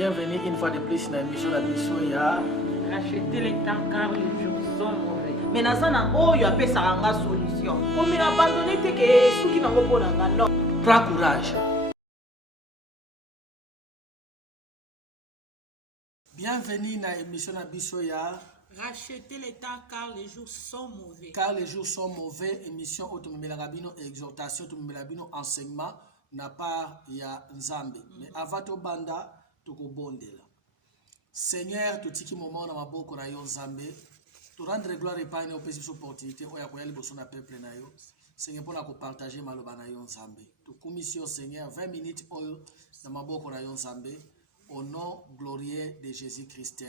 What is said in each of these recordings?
Bienvenue une fois de plus dans l'émission La Mission ya racheter les temps car les jours sont mauvais. Mais nazana oyo apesaka nga solution. Komi abandonné te ke suki nango pona nga non. Prends courage. Bienvenue dans l'émission La Mission ya Racheter les temps car les jours sont mauvais. Car les jours sont mauvais. Émission Automobile Rabino exhortation Automobile Rabino enseignement na part ya Nzambe. Mais avant to banda tokobondela. Seigneur, tout tiki moment na maboko na yo Nzambe. To rendre gloire et pas une opportunité oya koya liboso na peuple na yo. Seigneur pour na ko partager maloba na yo Nzambe. To commission Seigneur 20 minutes oyo na maboko na yo Nzambe. Au nom glorieux de Jésus-Christ.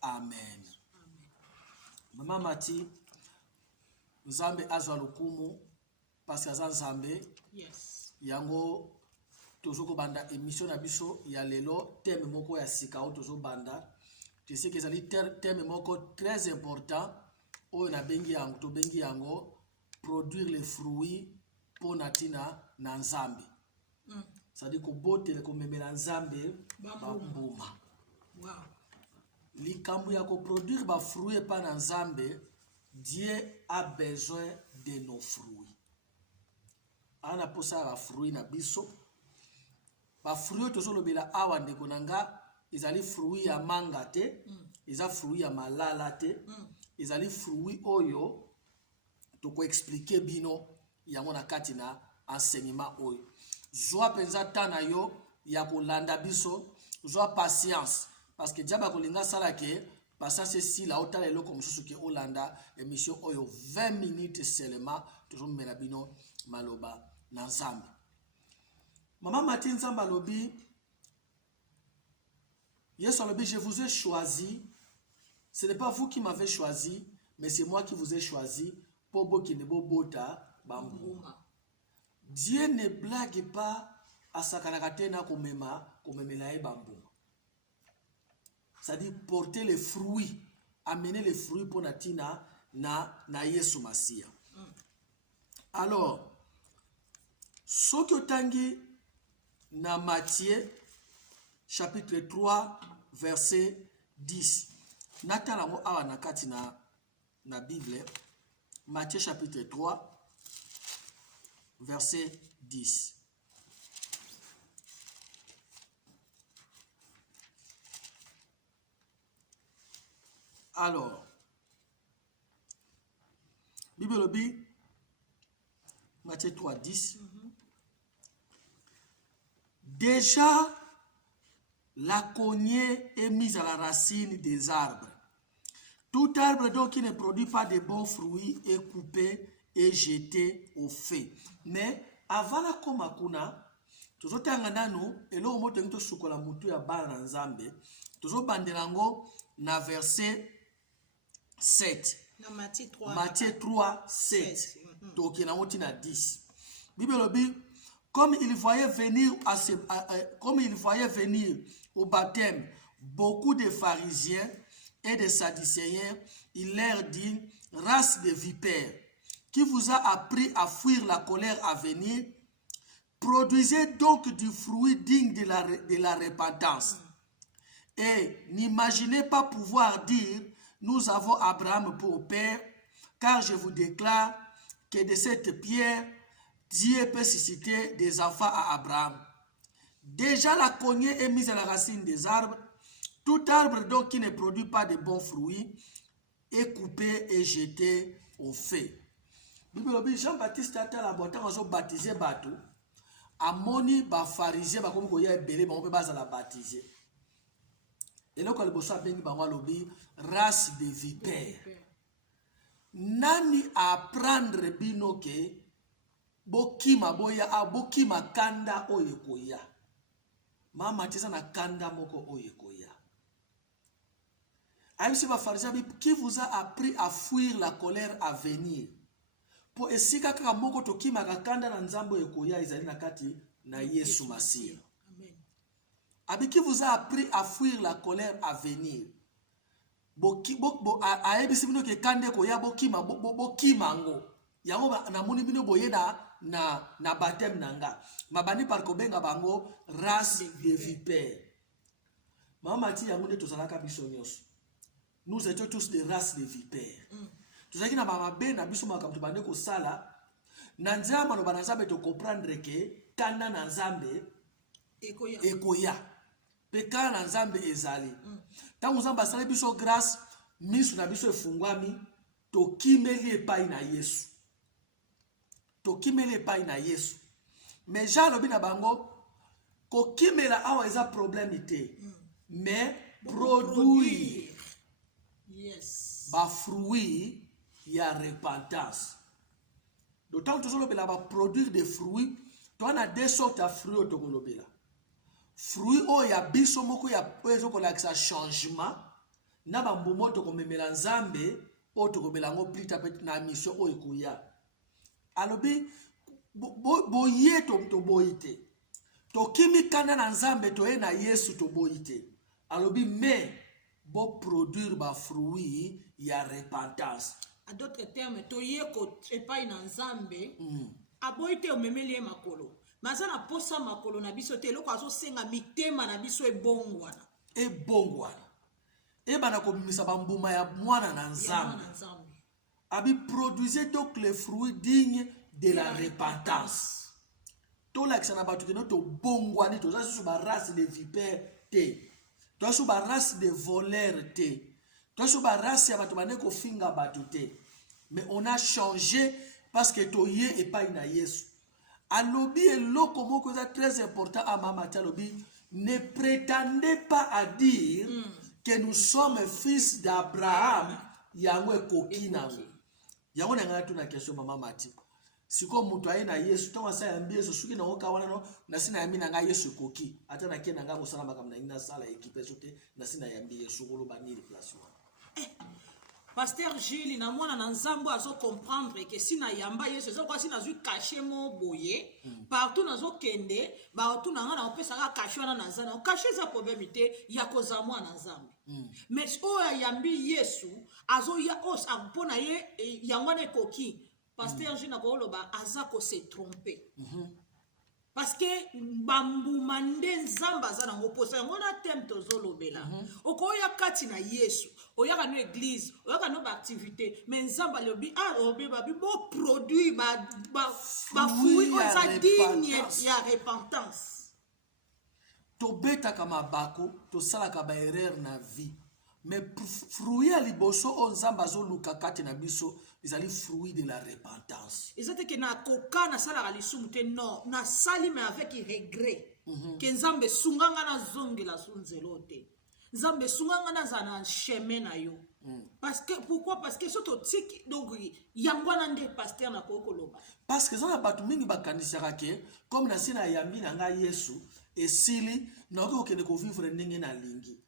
Amen. Maman Mati, Nzambe azwa lukumu parce que Nzambe Yes. yango tozoko banda émission na biso ya lelo thème moko ya sikao tozo banda. Tu sais que c'est thème moko très important oyo na bengi yango to bengi yango produire les fruits pour natina na Nzambe. C'est-à-dire ko bote ko memela Nzambe bambuma. Wow. Likambu ya ko produire ba fruits pa na Nzambe, Dieu a besoin de nos fruits. Ana posa ba fruits na biso. Ba fruits tozo lobela awa ndeko nanga ezali fruits ya manga te, eza fruits ya malala te, ezali fruits oyo to ko expliquer bino yango na kati na enseignement oyo. Zwa penza tana yo ya kolanda biso, zwa patience parce que diaba kolinga sala ke patience si la otala eloko mosusu ke olanda émission oyo 20 minutes seulement toujours mena bino maloba na Nzambe. Maman Martine Nzamba lobi Yesu lobi je vous ai choisi. Ce n'est pas vous qui m'avez choisi, mais c'est moi qui vous ai choisi pour bokine bobota bambuma. Dieu ne blague pas à sakanakate na komemela e bambuma. C'est-à-dire porter les fruits, amener les fruits pour natina na Yesu Masia. Alors, ce que tangi na Matthieu chapitre 3 verset 10. Natala ngo awa na kati na Bible. Matthieu chapitre 3 verset 10. Alors, Bible dit, Matthieu 3, 10. Déjà, la cognée est mise à la racine des arbres. Tout arbre donc qui ne produit pas de bons fruits est coupé et jeté au feu. Mais avant la komakuna, tozo tangana no elo moto ngito sukola mutu ya bana na Nzambe, tozo bandelango na verset 7. Matthieu 3, 7. Donc il y a na 10. Bible dit comme il voyait venir au baptême beaucoup de pharisiens et de sadducéens, il leur dit race de vipères, qui vous a appris à fuir la colère à venir, produisez donc du fruit digne de la repentance. Et n'imaginez pas pouvoir dire, nous avons Abraham pour père, car je vous déclare que de cette pierre, Dieu peut susciter des enfants à Abraham. Déjà la cognée est mise à la racine des arbres. Tout arbre donc qui ne produit pas de bons fruits est coupé et jeté au feu. Jean-Baptiste a la boîte à baptiser bateau. Amoni ba pharisien ba comme koya belé ba on peut pas la baptiser. Et là quand le bossa bengi ba lobi race de vipères. Nani apprendre bino ke bokima boya a bokima kanda oyekoya. Mama tisa na kanda moko oyekoya. Aïe ba pharisien qui vous a appris à fuir la colère à venir. Po esika kaka moko tokima kakanda na Nzambe oyekoya izali na kati na Yesu Masia. Amen. Abi qui vous a appris à fuir la colère à venir. Aebisi bino ke kande koya bokima bokimango. Yango na moni bino boye na baptême nanga. Mabani par kobenga bango race de vipères. Maman Mati yangunde tozalaka biso nyonso. Nous étions tous des races de vipères. Tozalaki na mabe na biso makambo tobande kosala. Na nzambe no banazambe to comprendre que kanda na nzambe ekoya. Pe kanda na nzambe ezali. Tango nzambe asali biso grâce, misu na biso efungwami, tokimeli epai na Yesu. Tokimeli epai na Yesu. Mais Jean lobi na bango kokimela awa eza problème te. Mais produire. Yes. Ba fruit ya repentance. D'autant que tozolobela ba produire des fruits, to na deux sortes de fruits otokolobela. Fruit o ya biso moko ya pezo ko lakisa changement na ba mbomo to komemela nzambe o to kobela ngo plita pet na mission o ekuya. Alobi boye to boyite. To kimi kana na nzambe to e na Yesu to boyite. Alobi mais bo produire ba fruit ya repentance. À d'autres termes, toye ko epai na nzambe, aboite omemeli makolo. Mazana posa makolo na biso te loko azo senga mitema na biso ebongwana. Ebongwana. Ebana ko bimisa ba mbuma ya mwana na nzambe. Abi produisez donc les fruits dignes de la repentance. To la kisana batu keno to bongwani to za ba race de vipères te. To sous ba race de voleurs te. To sous ba race ya batu bane ko finga batu te. Mais on a changé parce que toye et pas na Yesu. Alobi et loko moko za très important à Mama Talobi, ne prétendez pas à dire que nous sommes fils d'Abraham. Yango ekoki na. Yango na ngana tuna question Mama Mati. Siko mutu aye na Yesu to wasa yambi Yesu suki na oka wana no na sina yambi na nga Yesu ekoki. Ata na kena nga kosala makamna ina sala ekipe sote na sina yambi Yesu kolo baniri place wana. Pasteur Gilles na mwana na nzambo azo comprendre que si na yamba Yesu zo kwa si na zui caché mo boye partout na zo kende ba tout na nga na opesa ka caché wana na zana caché za problème te ya kozamwa na nzambe. Mais o ya yambi Yesu azo ya os apona ye yangwana ekoki. Pasteur Gilles na ko loba aza ko se tromper. Parce que bambuma nde nzamba za nango posa yango na thème tozolobela. Okoya kati na Yesu, oyaka no église, oyaka no ba activité, mais nzamba lobi obe ba bo produit ba fruit oza digne ya repentance. To beta kama bako, to sala ka ba erreur na vie. Mais fruit ya liboso o nzamba zo luka kati na biso, ezali fruit de la repentance. Ezate ke na koka na sala lisumu te non, na sali mais avec regret. Que nzambe sunganga na zongela sunzelo te. Nzambe sunganga na zana chemin na yo. Parce que pourquoi? Parce que soto tiki donc yangwana nde pasteur na kokoloba. Parce que zana batu mingi bakanisaka ke comme na sina yambi na nga Yesu esili na ko kende ko vivre ndenge na lingi.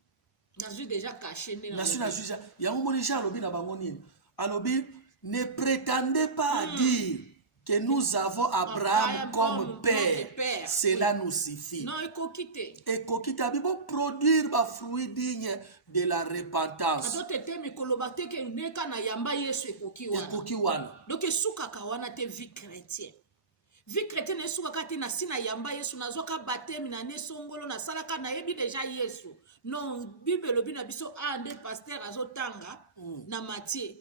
Na suis déjà caché na suis déjà yango monisha alobi na bango nini. Alobi ne prétendez pas à dire que nous avons Abraham comme père. Cela nous suffit. Non, ekokite. Ekokite abibo produire ba fruit digne de la repentance. Adote teme kolobate ke neka na yamba Yesu ekoki wana. Ekoki wana. Donc esuka ka wana te vie chrétienne. Vie chrétienne esuka ka te na sina yamba Yesu na zoka baptême na nesongolo na salaka na yebi déjà Yesu. Non, Bible lobi na biso ande pasteur azotanga na Matthieu.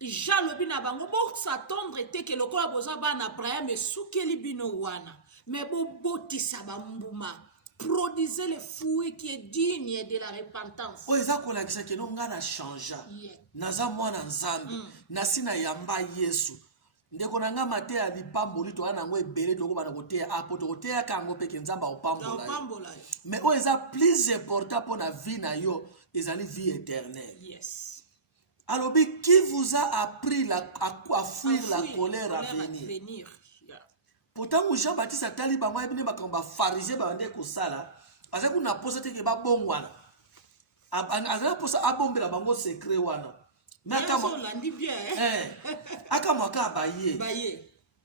Jean lobi na bango bo s'attendre te ke lokola boza ba na Abraham esukeli bino wana. Mais bo botisa ba mbuma. Produisez le fruit qui est digne de la repentance. O eza ko lakisa ke no ngana changer. Naza mwana nzambe. Na sina yamba Yesu. Ndeko na nga mate ya lipamboli to ana ngo ebele to ko bana ko te apo to ko te akango peke nzamba opambola. Mais o eza plus important pour la vie na yo, ezali vie éternelle. Yes. Alors, qui vous a appris à fuir la colère à venir? Pourtant, Jean-Baptiste a tali ba moi bine ba kamba pharisien ba ndé ko sala, parce que na posa te ke ba bongwana. Azana posa abombela bango secret wana. Na kama landi bien. Akama ka baye.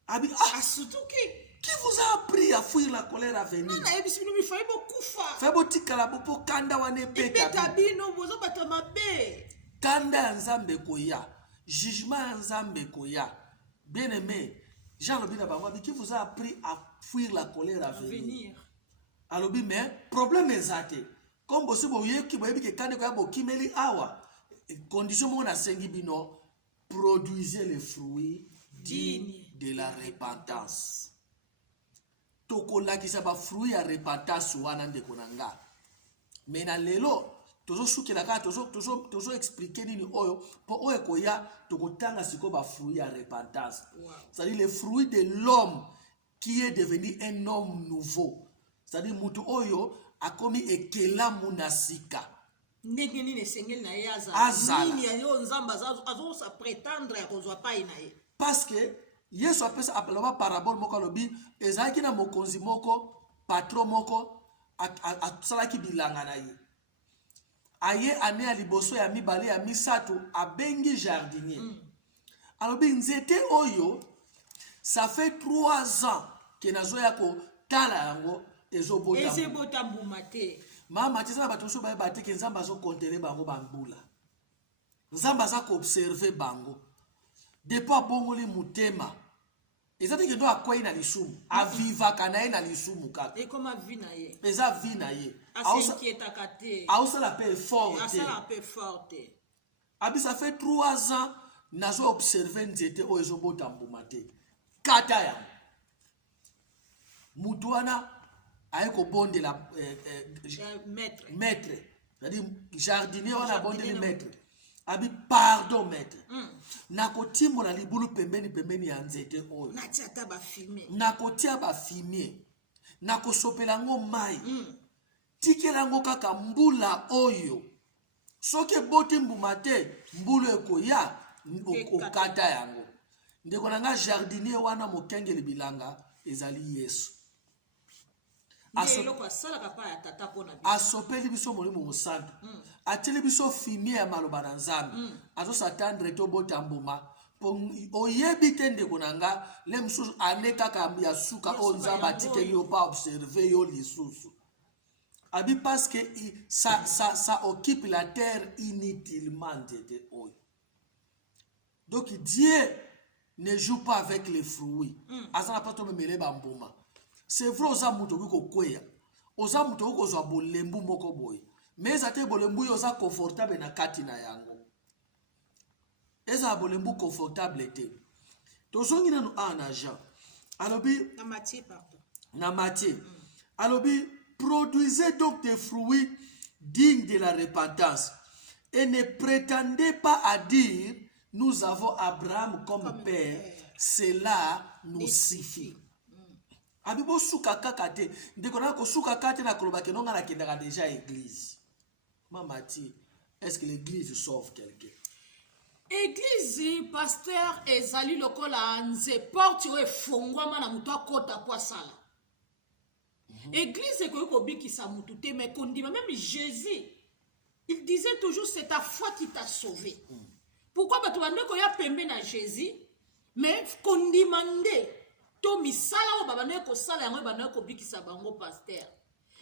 Abi surtout qui vous a appris à fuir la colère à venir? Na ebi sibino mi faye beaucoup fa. Fa botikala bo kanda wane peta. Peta bino bozo batama be. Kanda nzambe koya, jugement nzambe koya. Bien aimé, Jean Lobi Nabango, qui vous a appris à fuir la colère à venir? Alors, mais problème est comme bosi boyeki boyebi ke kande koya bokimeli awa condition moko nasengi bino produisez les fruits dignes de la repentance. Tokolakisa ba fruit ya repentance wana ndeko na nga. Mais na lelo tozosukela kaka tozo expliquer nini oyo po oyo koya tokotanga siko ba fruit ya repentance. C'est-à-dire les fruits de l'homme qui est devenu un homme nouveau. C'est-à-dire mutu oyo akomi ekela munasika. Ndenge nini esengeli na ye Azala. nini yo nzamba azosa prétendre ya kozwa pai na ye. Parce que Yesu apesa apelaba parabole moko alobi ezalaki na mokonzi moko patron moko asalaki bilanga na ye. Aye ane ya liboso ya mibale ya misato abengi jardinier. Alobi nzete oyo ça fait 3 ans que nazoya ko tala yango ezobota mbuma te. Mama tisana bato so bayeba te ke nzamba zo kontele bango bambula. Nzamba za ko observer bango. Depo abongoli mutema. Ezate ke do akwai na lisumu. Aviva kana ye na lisumu kaka. Et comme vi na ye. Eza vi na ye. Asinquieta kate. Ausa la paix forte. Asa la paix forte. Abi ça fait 3 ans nazo observer nzete o ezobota mbuma te. Kata ya. Mutuana aye ko bonde la maître. C'est-à-dire jardinier wana bonde le maître. Abi pardon maître. Nakotimo na libulu pembeni ya nzete oyo. Natia ba fumier. Nakotia ba fumier. Nakosopela ngo mai. Tikela ngo kaka mbula oyo. Soke boti mbuma te, mbulu ekoya okata yango. Ndeko na nga jardinier wana mokengeli bilanga ezali Yesu. Asopeli biso molimo mosantu. Ateli biso fumier ya maloba na Nzambe. Azo s'attendre to bota mbuma. Oyebi te ndeko na nga le msusu ane kaka ya suka o Nzambe atikeli yo pa observer yo lisusu. Abi parce que ça occupe la terre inutilement. Donc Dieu ne joue pas avec les fruits. Azana pas to memele bambuma. C'est vrai oza muto ko kweya. Oza muto ko zo bolembu moko boy. Mais ate bolembu yo za confortable na kati na yango. Eza bolembu confortable te. Tozongi na no ana Jean. Alobi na Matthieu pardon. Na Matthieu. Alobi produisez donc des fruits dignes de la repentance et ne prétendez pas à dire nous avons Abraham comme père. Cela nous suffit. Abibo suka kakate ndeko na ko suka kate na koloba ke nonga na kendaka déjà église. Mamati, est-ce que l'église sauve quelqu'un? Église pasteur ezali lokola nze porte yo efongwama na muto akota kwa sala. Église ekoki kobikisa mutu te mais kondima même Jésus il disait toujours c'est ta foi qui t'a sauvé. Pourquoi bato bandeko ya pembe na Jésus mais kondima nde to misala o babane ko sala yango babane ko bikisa bango pasteur.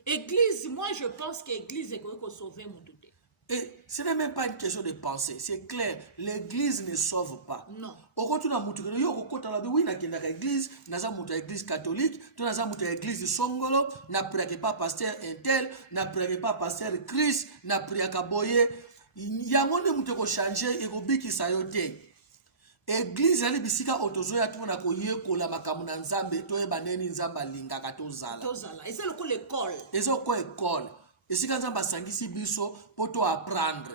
Église, moi je pense que l'église est ko sauver mutu te. Et ce n'est même pas une question de penser, c'est clair, l'église ne sauve pas. Non. Au tu na mutu ke yo ko kota la oui na kenda ka église, na za mutu église catholique, to na za mutu église songolo, na priake pas pasteur intel, na priake pas pasteur Christ, na priaka boye, yango ne mutu ko changer e ko bikisa yo te. Église ali bisika otozo ya tuna ko yekola makamu na Nzambe to ebaneni Nzamba lingaka tozala. Tozala, et c'est le l'école. Et c'est quoi école? Et si quand Nzamba sangisi biso poto apprendre.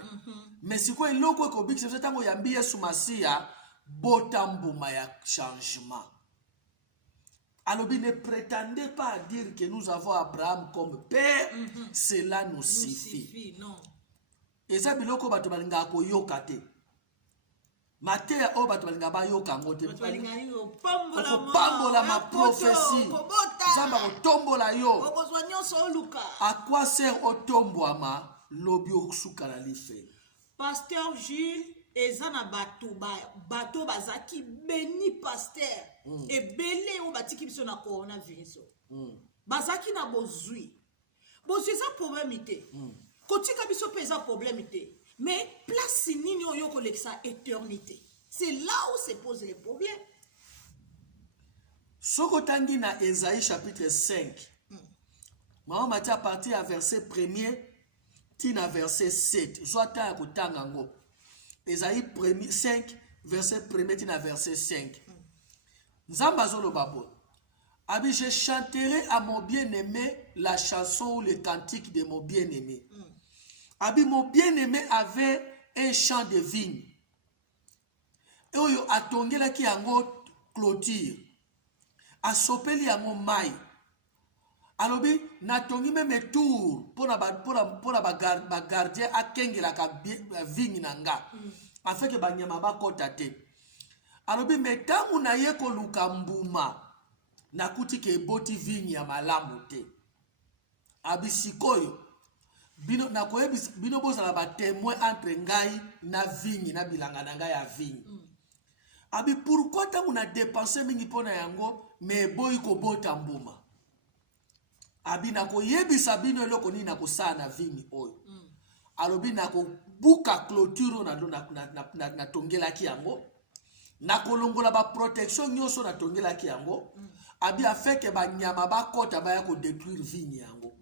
Mais si quoi eloko ko bikisa c'est tango yambi Yesu Masia botambuma ya changement. Alors ne prétendez pas à dire que nous avons Abraham comme père, cela nous suffit. Non. Et ça biloko bato balinga ko yokate. Matéa o bato balinga ba yoka ngote. Pambola ma prophétie. Zamba ko tombola yo. À quoi sert otomboama lobi okusuka la life? Pasteur Gilles ezana bato bazaki béni pasteur et belé o batiki biso na coronavirus. Bazaki na bozui. Bozui ça problème ité. Kotika biso pesa problème ité. Mais place nini oyo kolekisa éternité. C'est là où se posent les problèmes. Sokotangi na Esaïe chapitre 5. Maman Matthieu à partir à verset 1er tina verset 7 zwata ya kotanga ngo Esaïe 5 verset 1 tina verset 5 Nzamba zoloba bo Abi, je chanterai à mon bien-aimé la chanson ou le cantique de mon bien-aimé. Abi, mon bien-aimé avait un champ de vigne. Et oyo atongela ki yango clôture. Asopeli yango mai. Alobi, natongi même tour pour la gardien a kengela ka vigne nanga. Afin que banyama ba kota te. Alobi, metangu na ye ko luka mbuma. Nakuti ke boti vigne ya malamu te. Abisikoyo bino bozala ba témoin entre ngai na vigne na bilanga na ngai ya vigne. Abi pourquoi tangu na dépenser mingi pona yango me boy ko bota mbuma. Abi nako yebisa bino eloko nini nako sa na vigne oyo. Alobi nako buka clôture na tongela ki yango. Nako longola ba protection nyoso na tongela ki yango. Abi a fait que ba nyama ba kota ba ya ko détruire vigne yango.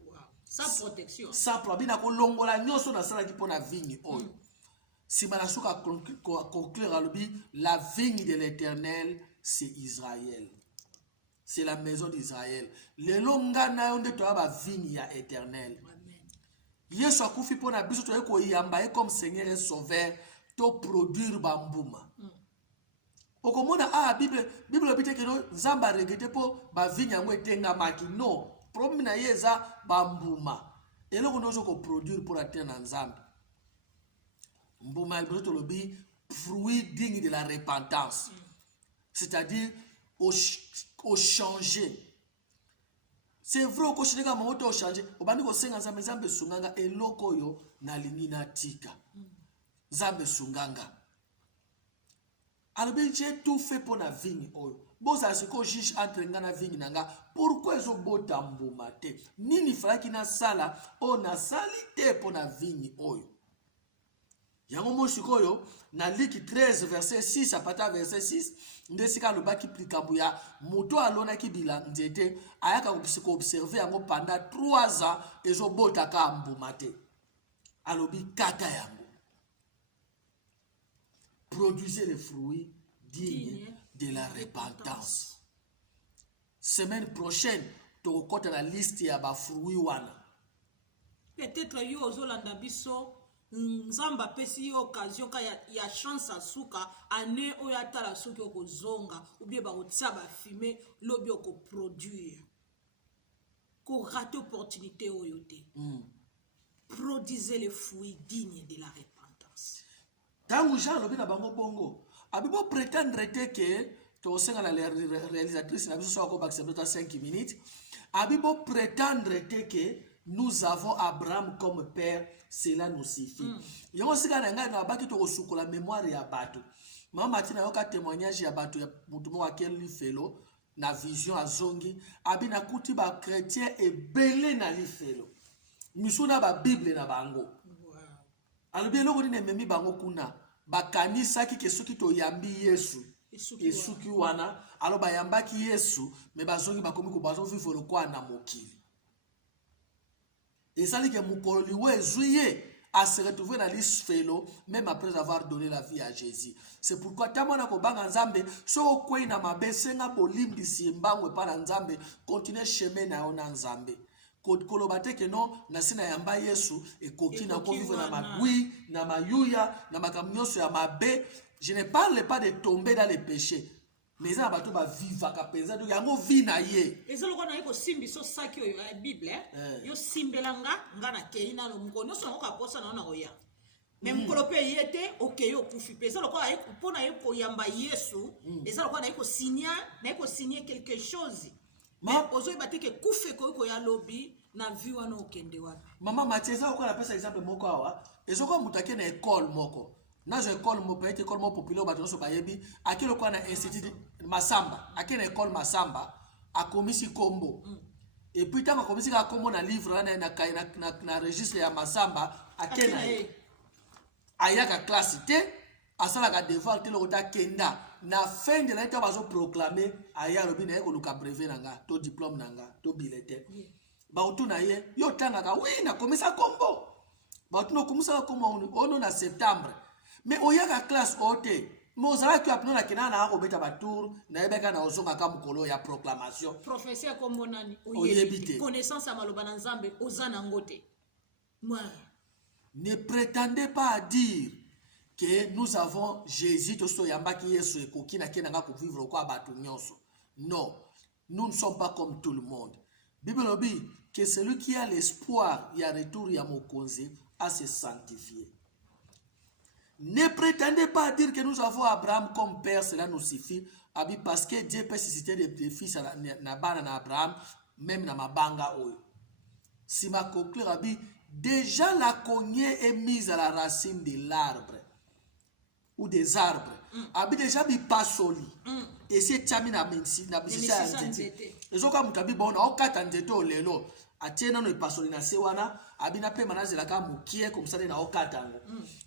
Sans protection. Sans problème na ko longola nyoso na sala ki pona vigne oyo. Si manasuka conclure alobi la vigne de l'Éternel c'est Israël. C'est la maison d'Israël. Le longa na yonde to ba vigne ya Éternel. Amen. Yesu akufi pona biso to ko yamba comme Seigneur et Sauveur to produire bambuma. Okomona Bible bite ke no Nzamba regete po ba vigne yango etenga maki no problème na yeza bambuma eloko nozo ko produire pour atteindre Nzambe mbuma eloko lobi fruit digne de la repentance c'est-à-dire au changer c'est vrai ko shirika maoto au changer obandi ko senga Nzambe sunganga eloko yo na lingina tika Nzambe sunganga. Alors bien j'ai tout fait pour la vigne oyo. Boza siko juge entre nga na vigne nanga. Pourquoi ils ont beau tambuma te? Nini fala ki na sala o na salite pour la vigne oyo. Yango mo sikoyo na Luc 13 verset 6 apata verset 6 ndesika lobaki plikambuya moto alona ki bila nzete ayaka ko observer yango pendant 3 ans ezo botaka mbuma te. Alobi kata yango. Produisez les fruits dignes de la repentance. Semaine prochaine, tu as la liste ya ba fruits wana. Peut-être yo ozolanda biso Nzamba pesi yo occasion ka ya chance asuka ane oyata la soki okozonga ou bien ba otsa ba fumer lobi oko produire. Ko rate opportunité oyote. Produisez les fruits dignes de la repentance. Tangu Jean lobi na bango bongo abibo prétendre que to senga la réalisatrice na biso so ko accepter 5 minutes abibo prétendre que nous avons Abraham comme père cela nous suffit yango sika na ngai na baki to kosukola mémoire ya bato mama tina yoka témoignage ya bato ya mutu mo akeli felo na vision azongi abina kuti ba chrétien ebele na lifelo misuna ba bible na bango. Alors bien loko ni memi bango kuna bakanisa ki ke soki to yambi Yesu esuki wana alo ba yambaki Yesu me bazongi bakomi ko bazo vivre le kwa na mokili et ça dit que mukoli we zuye à se retrouver dans l'isfelo même après avoir donné la vie à Jésus. C'est pourquoi tamona ko banga Nzambe so ko ina mabesenga bolimbi simbangwe pa Nzambe continue chemin na ona Nzambe. Kolobate ke non na sina yamba Yesu e koki na ko vivre na magui na mayuya na makamnyoso ya mabe. Je ne parle pas de tomber dans les péchés mais ça bato ba viva ka penza do yango vi na ye ezalo ko na yeko simbi so saki yo Bible yo simbelanga ngana keina no mkono so ko kaposa na oya même kolope yete okeyo kufi pesa lo ko ayeko pona yeko yamba Yesu ezalo ko na yeko signer quelque chose mais ozo bateke kufe ko ya lobby na vie wana okende wapi mama Mathieza ko na pesa exemple moko awa ezoko mutake na école moko na je école mo peut-être école mo populaire bato so bayebi akilo kwa na institut Masamba akena école Masamba akomisi kombo et puis tant akomisi ka kombo na livre na registre ya Masamba akena ayaka classe te asala ka devoir te lokota kenda na fin de l'année bazo proclamer aya lobi na ko luka brevet nanga to diplôme nanga to bulletin ba utuna ye yo tanga ka oui na komisa kombo Batuno kumusa comme on a septembre. Mais oyaka classe haute. Mozala qui a pris la kenana a obeta batour na ebeka na ozonga ka mukolo ya proclamation. Professeur comme monani oyebite. Connaissance à malobana nzambe ozana ngote. Ne prétendez pas à dire que nous avons Jésus to yamba ki yesu ekoki na kenanga ko vivre kwa batu nyonso. Non, nous ne sommes pas comme tout le monde. Bible dit que celui qui a l'espoir y a retour ya mokonzi à se sanctifier. Ne prétendez pas dire que nous avons Abraham comme père, cela nous suffit. Parce que Dieu peut susciter des fils à Abraham, même dans ma banga. Si ma conclure, déjà la cognée est mise à la racine de l'arbre ou des arbres. Déjà bi pas soli. Et c'est tami na mensi na bisisa nzete. Ezoka mutabi bona okata nzete olelo. Atiena no ipasoli na sewana abina pe manazela ka mukie comme ça na okata ngo.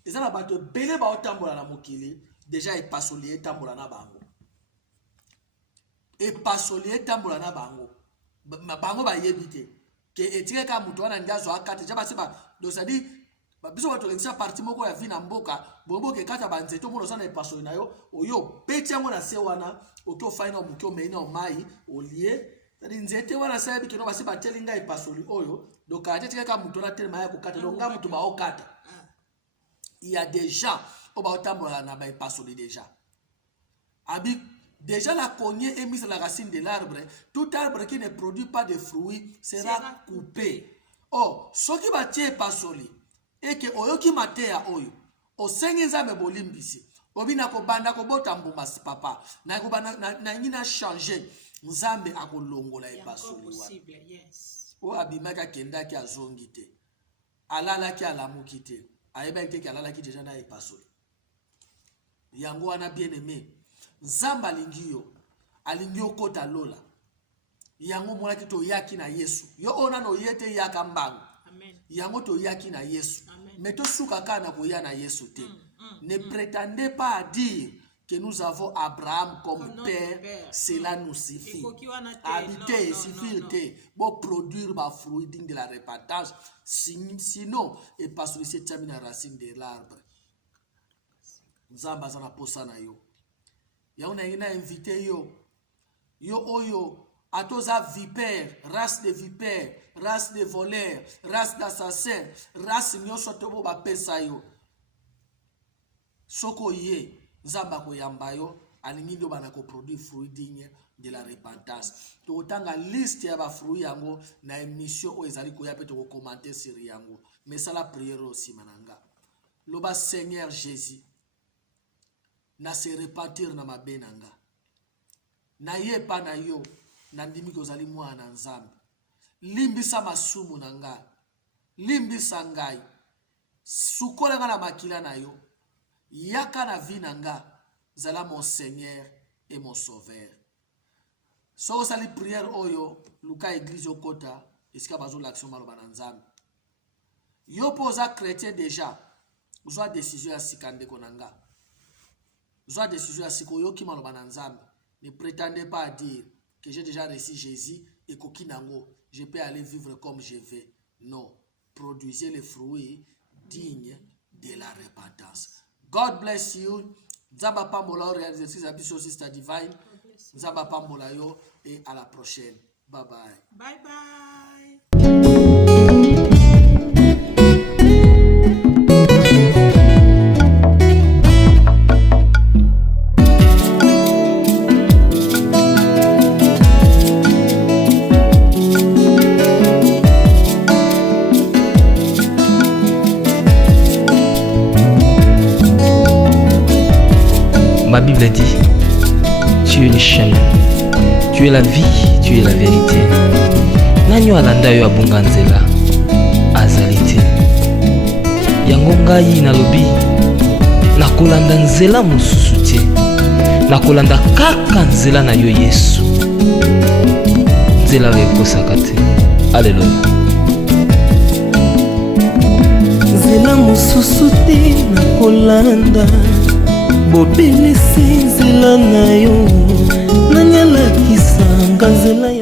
Ezana bato bele ba otambola na mokili déjà ipasoli etambola na bango. Ipasoli etambola na bango. Bango ba yebite. Que etike ka muto wana ndazo akate jaba seba do sadi biso bato lekisa parti moko ya vina mboka bombo ke kata banzeto mono sana ipasoli na yo oyo peti yango na sewana oto faina muke o meina o mai olie. Nzete wana sabi kino basi batelinga ipasoli oyo donc atetika ka muto na telema ya kokata donc nga muto ba okata. Il y a des gens au baotambola na ba ipasoli déjà. Abi déjà la cognée est mise à la racine de l'arbre. Tout arbre qui ne produit pas de fruits sera coupé. Oh, ce qui va tirer ipasoli et que oyo ki matea oyo o sengenza me bolimbisi. Obina ko banda ko botambuma papa. Na ko na ngina changer. Nzambe akolongola epasoli wana. Yes. O abimaka kenda ki azongi te. Alala ki alamuki te. Ayeba ite ki alala ki déjà na epasoli. Yango wana bien aimé. Nzamba alingio kota lola. Yango mwana ki to yaki na Yesu. Yo ona no yete yaka mbangu. Amen. Yango to yaki na Yesu. Amen. Meto suka kana ko ya na Yesu te. Ne prétendez pas à dire que nous avons Abraham comme père, cela nous suffit. Habiter, suffit pour produire ma fruit digne de la repentance. Sinon, et pas sur cette la racine de l'arbre. Nzamba zana posana yo. Ya una ina invité yo. Yo oyo atoza vipère, race de vipère, race de voleurs, race d'assassins, race nyoso tobo ba pesa yo. Soko ye. Nzamba ko yambayo alingindo bana ko produire fruit digne de la repentance. To otanga liste ya ba fruit yango na émission o ezali ko yape to ko commenter sur yango. Mais ça la prière aussi mananga. Loba Seigneur Jésus na se repentir na mabenanga. Na ye pa na yo na ndimi ko zali mwana nzambe. Limbisa masumu nanga. Limbisa ngai. Sukola na makila na yo. Yaka na vinanga, zala mon Seigneur et mon Sauveur. So sali prière oyo, Luka église okota, iska bazo l'action malobana nzambe. Yo posa chrétien déjà, zwa décision ya sikande konanga. Zwa décision ya sikoyo ki malobana nzambe. Ne prétendez pas à dire que j'ai déjà reçu Jésus et kokinango, je peux aller vivre comme je veux. Non, produisez les fruits dignes de la repentance. God bless you. Nzamba pambola réalisatrice Abisso Sister Divine. Nzamba pambola yo et à la prochaine. Bye bye. Bye bye. Ma Bible dit, tu es le chemin, tu es la vie, tu es la vérité. Nanyo alanda yo abunga nzela azali te. Yango ngai nalobi nakolanda nzela mosusu te. Nakolanda kaka nzela na yo Yesu. Nzela oyo ekosaka te. Alleluya. Nzela mosusu te nakolanda. Bobelisi nzela na yo nanyalakisanga nzela ya